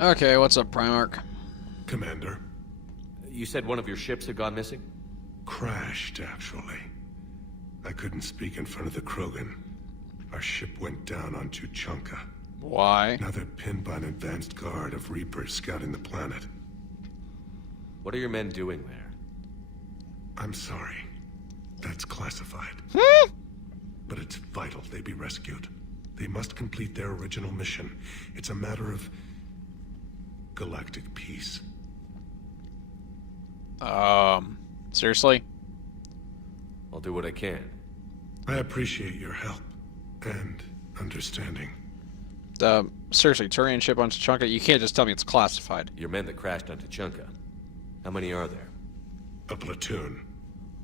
Okay, what's up, Primarch? Commander. You said one of your ships had gone missing? Crashed, actually. I couldn't speak in front of the Krogan. Our ship went down on Tuchanka. Why? Now they're pinned by an advanced guard of Reapers scouting the planet. What are your men doing there? I'm sorry. That's classified. But it's vital they be rescued. They must complete their original mission. It's a matter of galactic peace. Seriously? I'll do what I can. I appreciate your help and understanding. Seriously, Turian ship on Tuchanka, you can't just tell me it's classified. Your men that crashed on Tuchanka. How many are there? A platoon.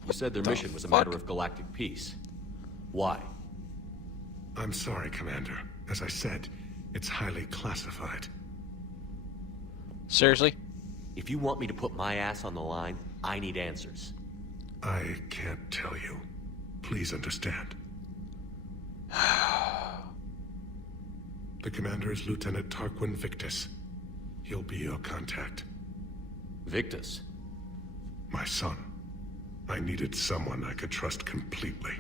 You said their mission was a matter of galactic peace. Why? I'm sorry, Commander. As I said, it's highly classified. Seriously? If you want me to put my ass on the line, I need answers. I can't tell you. Please understand. The commander is Lieutenant Tarquin Victus. He'll be your contact. Victus? My son. I needed someone I could trust completely.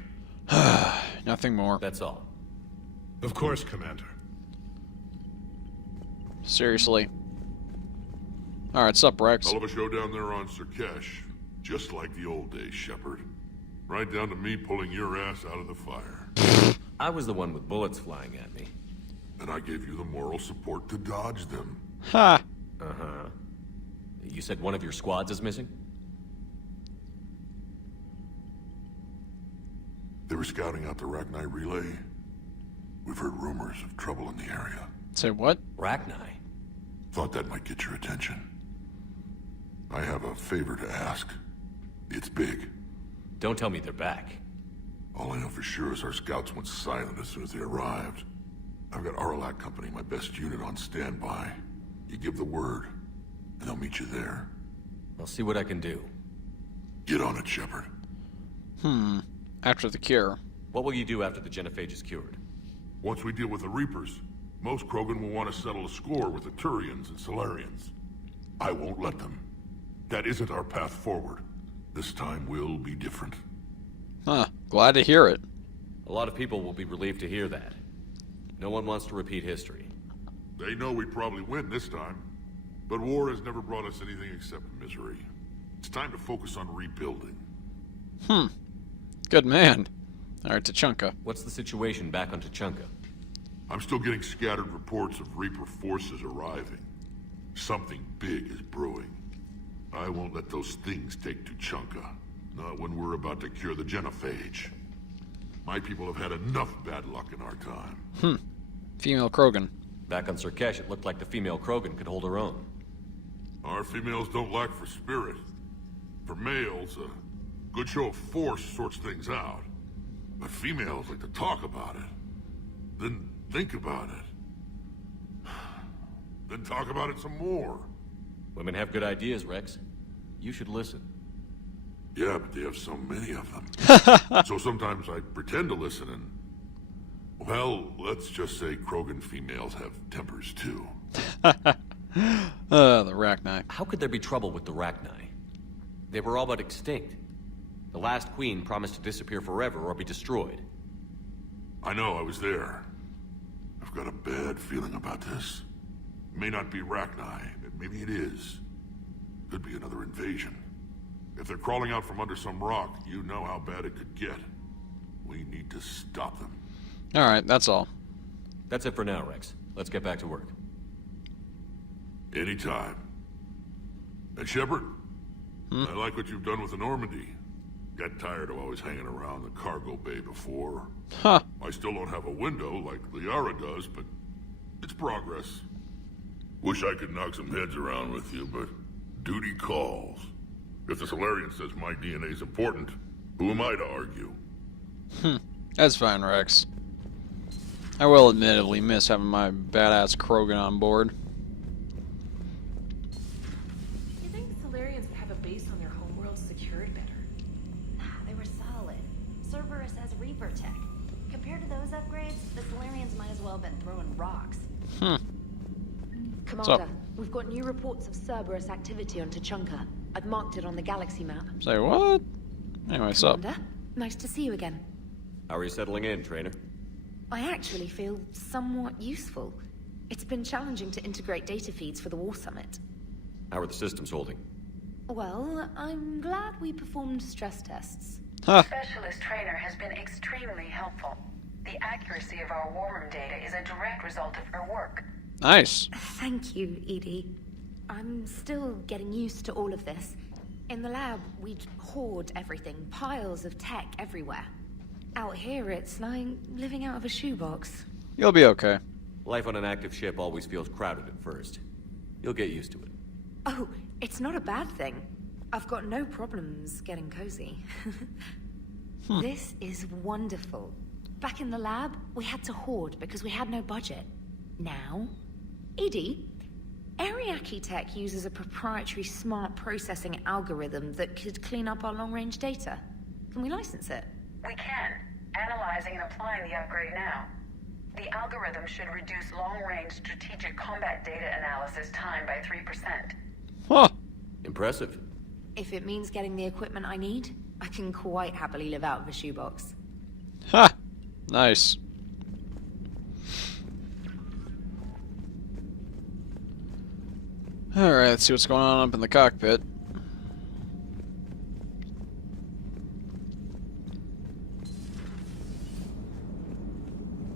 Nothing more. That's all. Of course, Commander. Seriously. Alright, sup, Rex? Hell of a show down there on Cerkesh. Just like the old days, Shepard. Right down to me pulling your ass out of the fire. I was the one with bullets flying at me. And I gave you the moral support to dodge them. Ha! Uh-huh. You said one of your squads is missing? They were scouting out the Rachni relay. We've heard rumors of trouble in the area. Say what? Rachni? Thought that might get your attention. I have a favor to ask. It's big. Don't tell me they're back. All I know for sure is our scouts went silent as soon as they arrived. I've got Aralac Company, my best unit, on standby. You give the word, and they'll meet you there. I'll see what I can do. Get on it, Shepard. After the cure. What will you do after the genophage is cured? Once we deal with the Reapers, most Krogan will want to settle a score with the Turians and Solarians. I won't let them. That isn't our path forward. This time will be different. Huh. Glad to hear it. A lot of people will be relieved to hear that. No one wants to repeat history. They know we probably win this time, but war has never brought us anything except misery. It's time to focus on rebuilding. Good man. Alright, Tuchanka. What's the situation back on Tuchanka? I'm still getting scattered reports of Reaper forces arriving. Something big is brewing. I won't let those things take Tuchanka. Not when we're about to cure the genophage. My people have had enough bad luck in our time. Female Krogan. Back on Cerkesh, it looked like the female Krogan could hold her own. Our females don't lack for spirit. For males, a good show of force sorts things out. But females like to talk about it. Then think about it. Then talk about it some more. Women have good ideas, Rex. You should listen. Yeah, but they have so many of them. So sometimes I pretend to listen and... Well, let's just say Krogan females have tempers too. The Rachni. How could there be trouble with the Rachni? They were all but extinct. The last queen promised to disappear forever or be destroyed. I know, I was there. I've got a bad feeling about this. It may not be Rachni, but maybe it is. Could be another invasion. If they're crawling out from under some rock, you know how bad it could get. We need to stop them. Alright, that's all. That's it for now, Rex. Let's get back to work. Anytime. And Shepard, I like what you've done with the Normandy. Got tired of always hanging around the cargo bay before. Huh. I still don't have a window like Liara does, but it's progress. Wish I could knock some heads around with you, but duty calls. If the Solarian says my DNA's important, who am I to argue? That's fine, Rex. I will admittedly miss having my badass Krogan on board. You think the Solarians would have a base on their homeworld secured better? Nah, they were solid. Cerberus has Reaper tech. Compared to those upgrades, the Solarians might as well have been throwing rocks. What's Commander, up? We've got new reports of Cerberus activity on Tuchanka. I've marked it on the galaxy map. Say what? Anyway, what's up? Commander, nice to see you again. How are you settling in, Trainer? I actually feel somewhat useful. It's been challenging to integrate data feeds for the War Summit. How are the systems holding? Well, I'm glad we performed stress tests. Huh. Specialist Trainer has been extremely helpful. The accuracy of our war room data is a direct result of her work. Nice. Thank you, Edie. I'm still getting used to all of this. In the lab, we'd hoard everything, piles of tech everywhere. Out here, it's like living out of a shoebox. You'll be okay. Life on an active ship always feels crowded at first. You'll get used to it. Oh, it's not a bad thing. I've got no problems getting cozy. This is wonderful. Back in the lab, we had to hoard because we had no budget. Now, Edie, Ariake Tech uses a proprietary smart processing algorithm that could clean up our long-range data. Can we license it? We can. Analyzing and applying the upgrade now. The algorithm should reduce long-range strategic combat data analysis time by 3%. Huh. Impressive. If it means getting the equipment I need, I can quite happily live out of a shoebox. Ha. Nice. Alright, let's see what's going on up in the cockpit.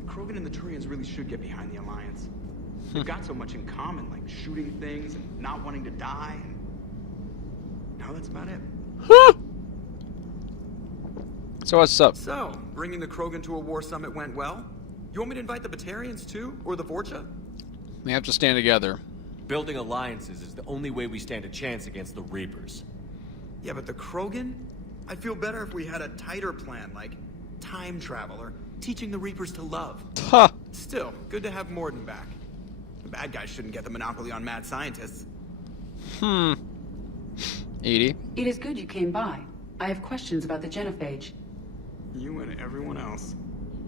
Krogan and the Turians really should get behind the Alliance. They've got so much in common, like shooting things and not wanting to die. Now that's about it. So what's up? So, bringing the Krogan to a war summit went well? You want me to invite the Batarians too? Or the Vorcha? We have to stand together. Building alliances is the only way we stand a chance against the Reapers. Yeah, but the Krogan? I'd feel better if we had a tighter plan, like time travel or teaching the Reapers to love. Ha. Still, good to have Morden back. The bad guys shouldn't get the monopoly on mad scientists. Edie. It is good you came by. I have questions about the genophage. You and everyone else.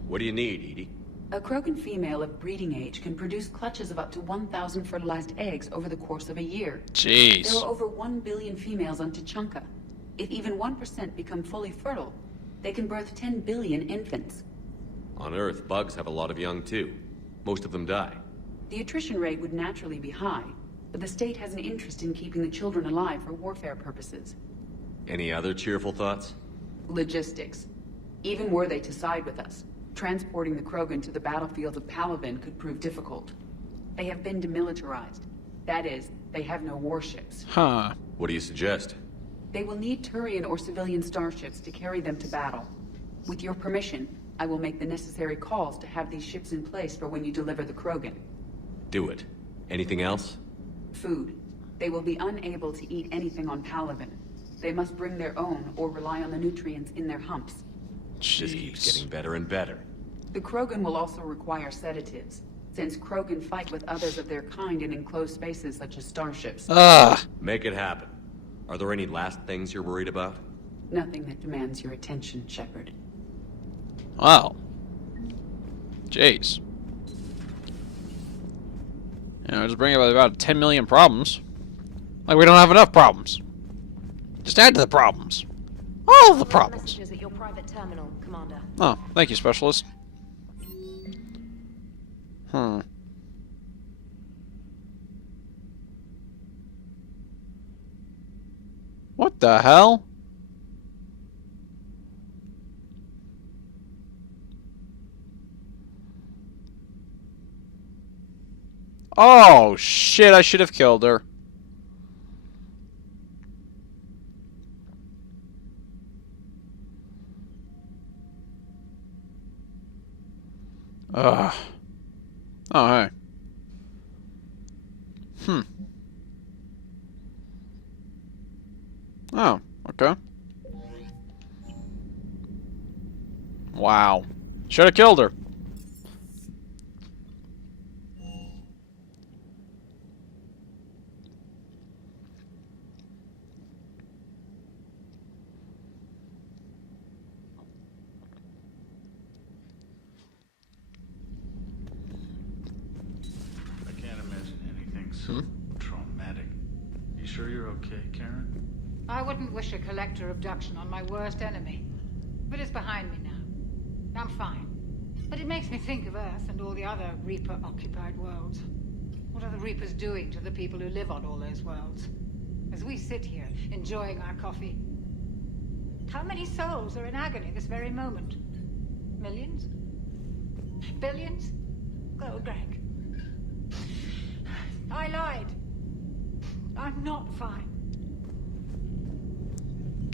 What do you need, Edie? A Krogan female of breeding age can produce clutches of up to 1,000 fertilized eggs over the course of a year. Jeez. There are over 1 billion females on Tuchanka. If even 1% become fully fertile, they can birth 10 billion infants. On Earth, bugs have a lot of young too. Most of them die. The attrition rate would naturally be high, but the state has an interest in keeping the children alive for warfare purposes. Any other cheerful thoughts? Logistics. Even were they to side with us, transporting the Krogan to the battlefield of Palaven could prove difficult. They have been demilitarized. That is, they have no warships. Huh. What do you suggest? They will need Turian or civilian starships to carry them to battle. With your permission, I will make the necessary calls to have these ships in place for when you deliver the Krogan. Do it. Anything else? Food. They will be unable to eat anything on Palaven. They must bring their own or rely on the nutrients in their humps. This keeps getting better and better. The Krogan will also require sedatives, since Krogan fight with others of their kind in enclosed spaces such as starships. Make it happen. Are there any last things you're worried about? Nothing that demands your attention, Shepard. Wow. Jeez. You know, just bring up about 10 million problems. Like we don't have enough problems. Just add to the problems. All the problems. Messages at your private terminal, Commander. Oh, thank you, Specialist. What the hell? Oh, shit, I should have killed her. Ugh. Oh, hey. Oh, okay. Wow. Should have killed her. I can't imagine anything so sure you're okay, Karen? I wouldn't wish a collector abduction on my worst enemy. But it's behind me now. I'm fine. But it makes me think of Earth and all the other Reaper-occupied worlds. What are the Reapers doing to the people who live on all those worlds? As we sit here, enjoying our coffee. How many souls are in agony this very moment? Millions? Billions? Oh, Greg. I lied. I'm not fine.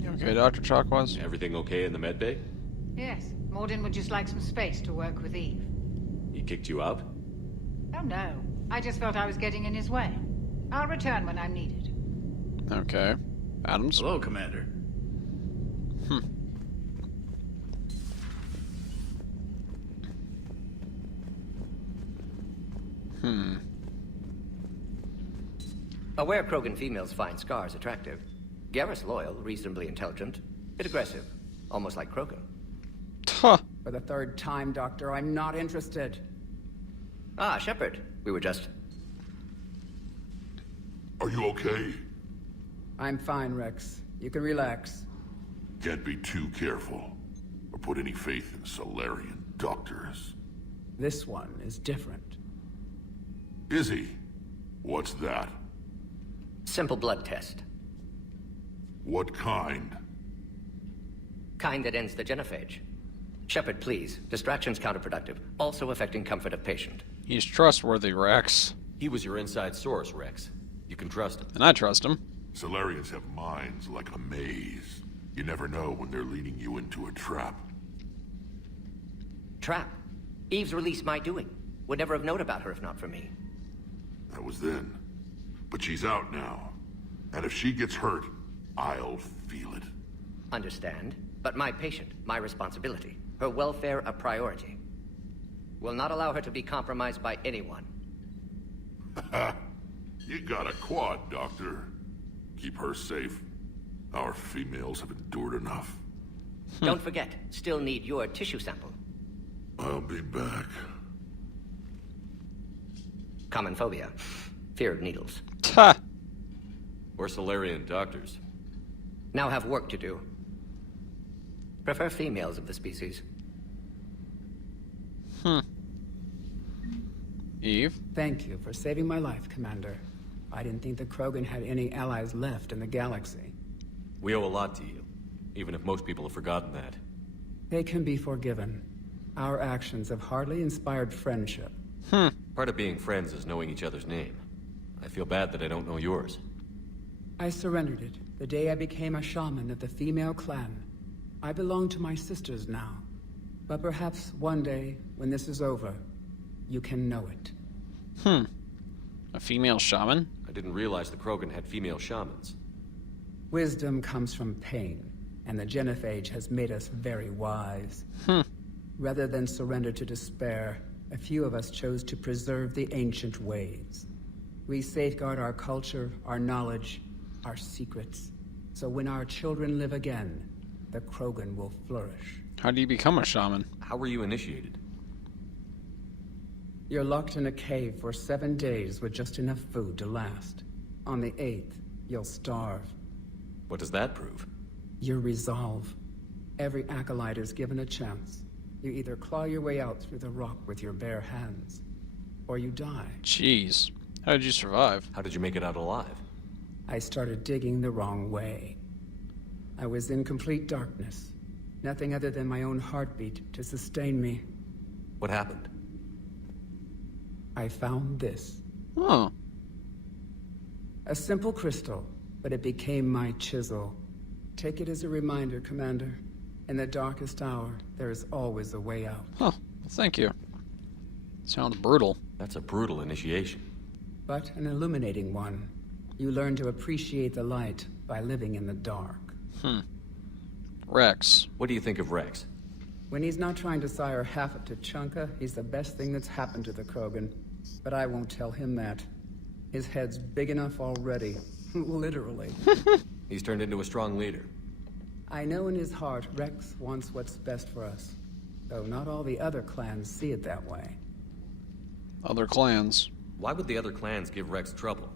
You okay, Dr. Chakwas? Everything okay in the medbay? Yes, Morden would just like some space to work with Eve. He kicked you out? Oh no, I just felt I was getting in his way. I'll return when I'm needed. Okay. Adams? Hello, Commander. Aware Krogan females find scars attractive. Garrus loyal, reasonably intelligent, bit aggressive, almost like Krogan. Huh. For the third time, Doctor, I'm not interested. Ah, Shepard. We were just... Are you okay? I'm fine, Rex. You can relax. Can't be too careful, or put any faith in Solarian doctors. This one is different. Is he? What's that? Simple blood test. What kind? Kind that ends the genophage. Shepard, please. Distraction's counterproductive, also affecting comfort of patient. He's trustworthy, Rex. He was your inside source, Rex. You can trust him. And I trust him. Solarians have minds like a maze. You never know when they're leading you into a trap. Trap? Eve's release my doing. Would never have known about her if not for me. That was then. But she's out now. And if she gets hurt, I'll feel it. Understand. But my patient, my responsibility. Her welfare a priority. Will not allow her to be compromised by anyone. You got a quad, Doctor. Keep her safe. Our females have endured enough. Don't forget, still need your tissue sample. I'll be back. Common phobia. Fear of needles. Ha! We're Solarian doctors. Now have work to do. Prefer females of the species. Eve? Thank you for saving my life, Commander. I didn't think the Krogan had any allies left in the galaxy. We owe a lot to you, even if most people have forgotten that. They can be forgiven. Our actions have hardly inspired friendship. Part of being friends is knowing each other's name. I feel bad that I don't know yours. I surrendered it the day I became a shaman of the female clan. I belong to my sisters now. But perhaps one day, when this is over, you can know it. A female shaman? I didn't realize the Krogan had female shamans. Wisdom comes from pain, and the genophage has made us very wise. Rather than surrender to despair, a few of us chose to preserve the ancient ways. We safeguard our culture, our knowledge, our secrets. So when our children live again, the Krogan will flourish. How do you become a shaman? How were you initiated? You're locked in a cave for 7 days with just enough food to last. On the 8th, you'll starve. What does that prove? Your resolve. Every acolyte is given a chance. You either claw your way out through the rock with your bare hands, or you die. Jeez. How did you survive? How did you make it out alive? I started digging the wrong way. I was in complete darkness. Nothing other than my own heartbeat to sustain me. What happened? I found this. Oh. A simple crystal, but it became my chisel. Take it as a reminder, Commander. In the darkest hour, there is always a way out. Huh. Well, thank you. Sounds brutal. That's a brutal initiation. But an illuminating one. You learn to appreciate the light by living in the dark. Rex. What do you think of Rex? When he's not trying to sire half of Tuchanka, he's the best thing that's happened to the Krogan. But I won't tell him that. His head's big enough already. Literally. He's turned into a strong leader. I know in his heart Rex wants what's best for us. Though not all the other clans see it that way. Other clans. Why would the other clans give Rex trouble?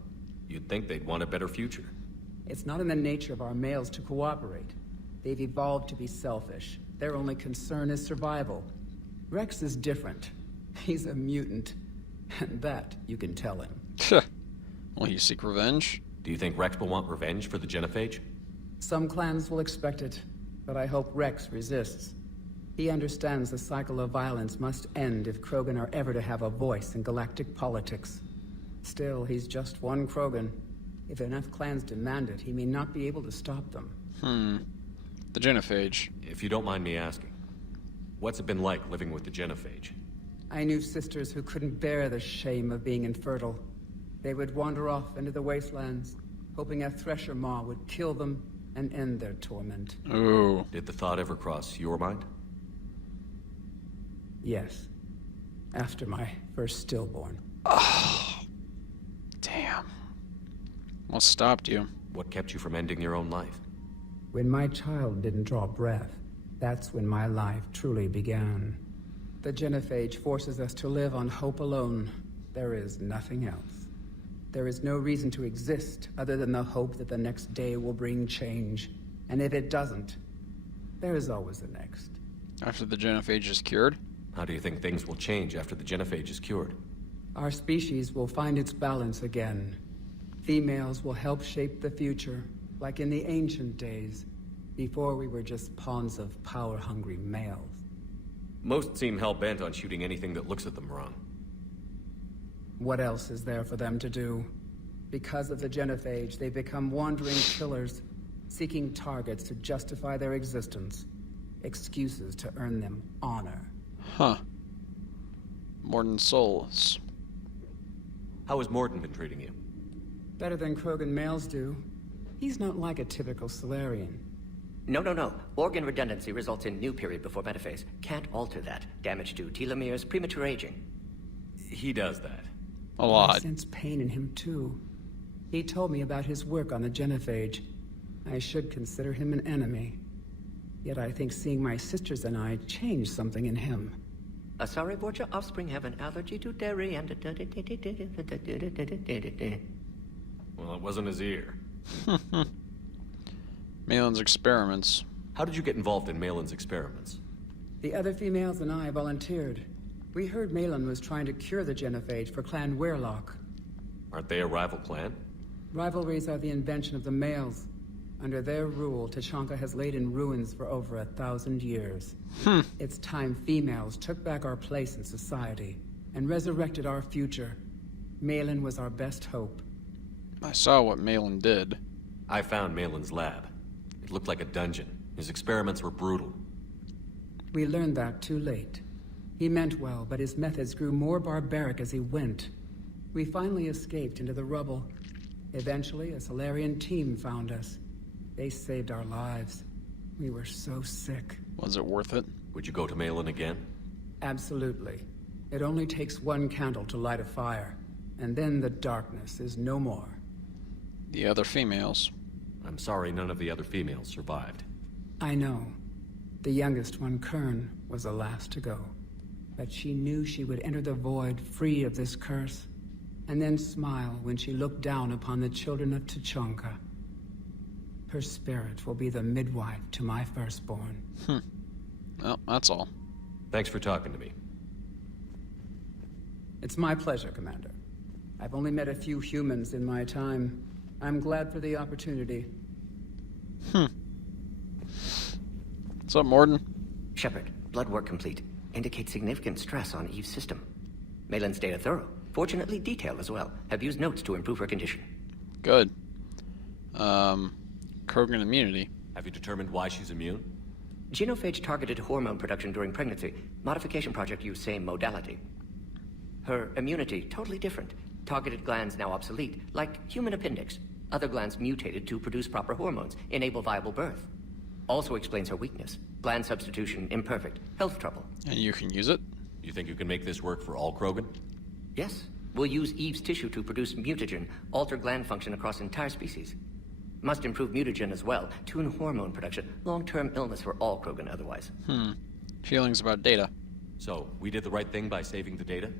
You'd think they'd want a better future. It's not in the nature of our males to cooperate. They've evolved to be selfish. Their only concern is survival. Rex is different. He's a mutant. And that you can tell him. Will he seek revenge? Do you think Rex will want revenge for the genophage? Some clans will expect it, but I hope Rex resists. He understands the cycle of violence must end if Krogan are ever to have a voice in galactic politics. Still, he's just one Krogan. If enough clans demand it, he may not be able to stop them. The genophage. If you don't mind me asking, what's it been like living with the genophage? I knew sisters who couldn't bear the shame of being infertile. They would wander off into the wastelands, hoping a thresher maw would kill them and end their torment. Ooh. Did the thought ever cross your mind? Yes. After my first stillborn. Oh. Damn. What stopped you? What kept you from ending your own life? When my child didn't draw breath, that's when my life truly began. The genophage forces us to live on hope alone. There is nothing else. There is no reason to exist other than the hope that the next day will bring change. And if it doesn't, there is always the next. After the genophage is cured? How do you think things will change after the genophage is cured? Our species will find its balance again. Females will help shape the future, like in the ancient days, before we were just pawns of power-hungry males. Most seem hell-bent on shooting anything that looks at them wrong. What else is there for them to do? Because of the genophage, they become wandering killers, seeking targets to justify their existence. Excuses to earn them honor. Huh. Morden souls. How has Morden been treating you? Better than Krogan males do. He's not like a typical Solarian. No. Organ redundancy results in new period before metaphase. Can't alter that. Damage to telomeres, premature aging. He does that. A lot. I sense pain in him, too. He told me about his work on the genophage. I should consider him an enemy. Yet I think seeing my sisters and I changed something in him. Sorry, board, your offspring have an allergy to dairy and... Well, it wasn't his ear. Malin's experiments. How did you get involved in Malin's experiments? The other females and I volunteered. We heard Malin was trying to cure the genophage for Clan Weirlock. Aren't they a rival clan? Rivalries are the invention of the males. Under their rule, Tachanka has laid in ruins for over 1,000 years. It's time females took back our place in society and resurrected our future. Malin was our best hope. I saw what Malin did. I found Malin's lab. It looked like a dungeon. His experiments were brutal. We learned that too late. He meant well, but his methods grew more barbaric as he went. We finally escaped into the rubble. Eventually, a Solarian team found us. They saved our lives. We were so sick. Was it worth it? Would you go to Malin again? Absolutely. It only takes one candle to light a fire, and then the darkness is no more. The other females. I'm sorry none of the other females survived. I know. The youngest one, Kern, was the last to go. But she knew she would enter the void free of this curse, and then smile when she looked down upon the children of Tachanka. Her spirit will be the midwife to my firstborn. Well, that's all. Thanks for talking to me. It's my pleasure, Commander. I've only met a few humans in my time. I'm glad for the opportunity. What's up, Morden? Shepard, blood work complete. Indicates significant stress on Eve's system. Malin's data thorough. Fortunately detailed as well. Have used notes to improve her condition. Good. Krogan immunity. Have you determined why she's immune? Genophage targeted hormone production during pregnancy. Modification project used same modality. Her immunity totally different. Targeted glands now obsolete, like human appendix. Other glands mutated to produce proper hormones, enable viable birth. Also explains her weakness. Gland substitution imperfect. Health trouble. And you can use it? You think you can make this work for all Krogan? Yes. We'll use Eve's tissue to produce mutagen, alter gland function across entire species. Must improve mutagen as well, tune hormone production. Long-term illness for all Krogan otherwise. Feelings about data. So, we did the right thing by saving the data?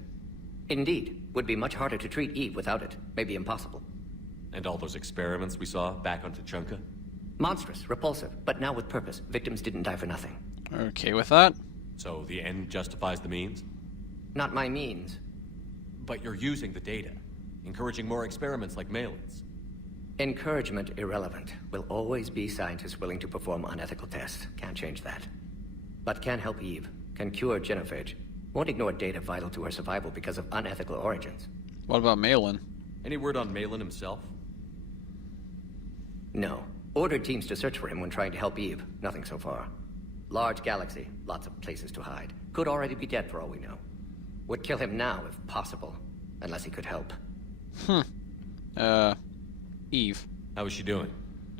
Indeed. Would be much harder to treat Eve without it. Maybe impossible. And all those experiments we saw back on Tuchanka? Monstrous, repulsive, but now with purpose. Victims didn't die for nothing. Okay with that? So the end justifies the means? Not my means. But you're using the data, encouraging more experiments like Malin's. Encouragement irrelevant. Will always be scientists willing to perform unethical tests. Can't change that. But can help Eve. Can cure genophage. Won't ignore data vital to her survival because of unethical origins. What about Malin? Any word on Malin himself? No. Ordered teams to search for him when trying to help Eve. Nothing so far. Large galaxy. Lots of places to hide. Could already be dead for all we know. Would kill him now if possible. Unless he could help. Eve. How is she doing?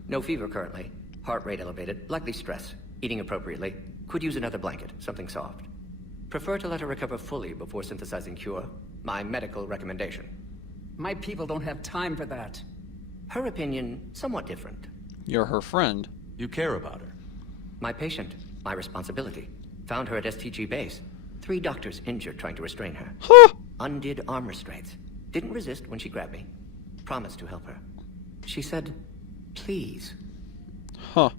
No fever currently. Heart rate elevated. Likely stress. Eating appropriately. Could use another blanket. Something soft. Prefer to let her recover fully before synthesizing cure. My medical recommendation. My people don't have time for that. Her opinion, somewhat different. You're her friend. You care about her. My patient. My responsibility. Found her at STG base. 3 doctors injured trying to restrain her. Undid arm restraints. Didn't resist when she grabbed me. Promised to help her. She said, please. Huh.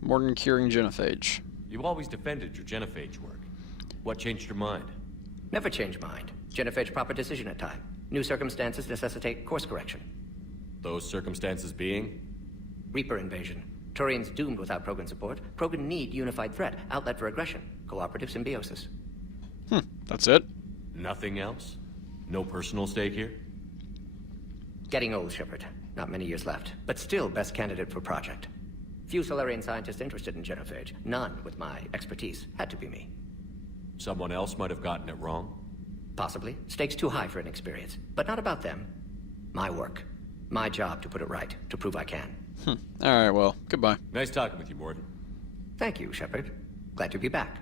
Morden curing genophage. You always defended your genophage work. What changed your mind? Never change mind. Genophage proper decision at time. New circumstances necessitate course correction. Those circumstances being? Reaper invasion. Turians doomed without Krogan support. Krogan need unified threat. Outlet for aggression. Cooperative symbiosis. That's it? Nothing else? No personal stake here? Getting old, Shepard. Not many years left. But still best candidate for project. Few Solarian scientists interested in genophage. None with my expertise. Had to be me. Someone else might have gotten it wrong? Possibly. Stakes too high for inexperience. But not about them. My work. My job to put it right. To prove I can. Alright, well, goodbye. Nice talking with you, Morden. Thank you, Shepard. Glad to be back.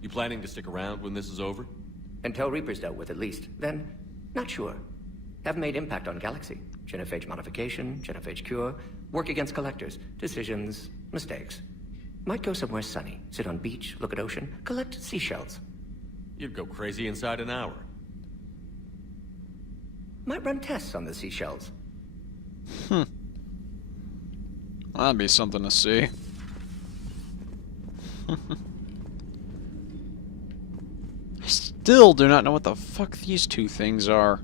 You planning to stick around when this is over? Until Reaper's dealt with, at least. Then, not sure. Have made impact on Galaxy. Genophage modification, genophage cure, work against collectors, decisions, mistakes. Might go somewhere sunny, sit on beach, look at ocean, collect seashells. You'd go crazy inside an hour. Might run tests on the seashells. That'd be something to see. I still do not know what the fuck these 2 things are.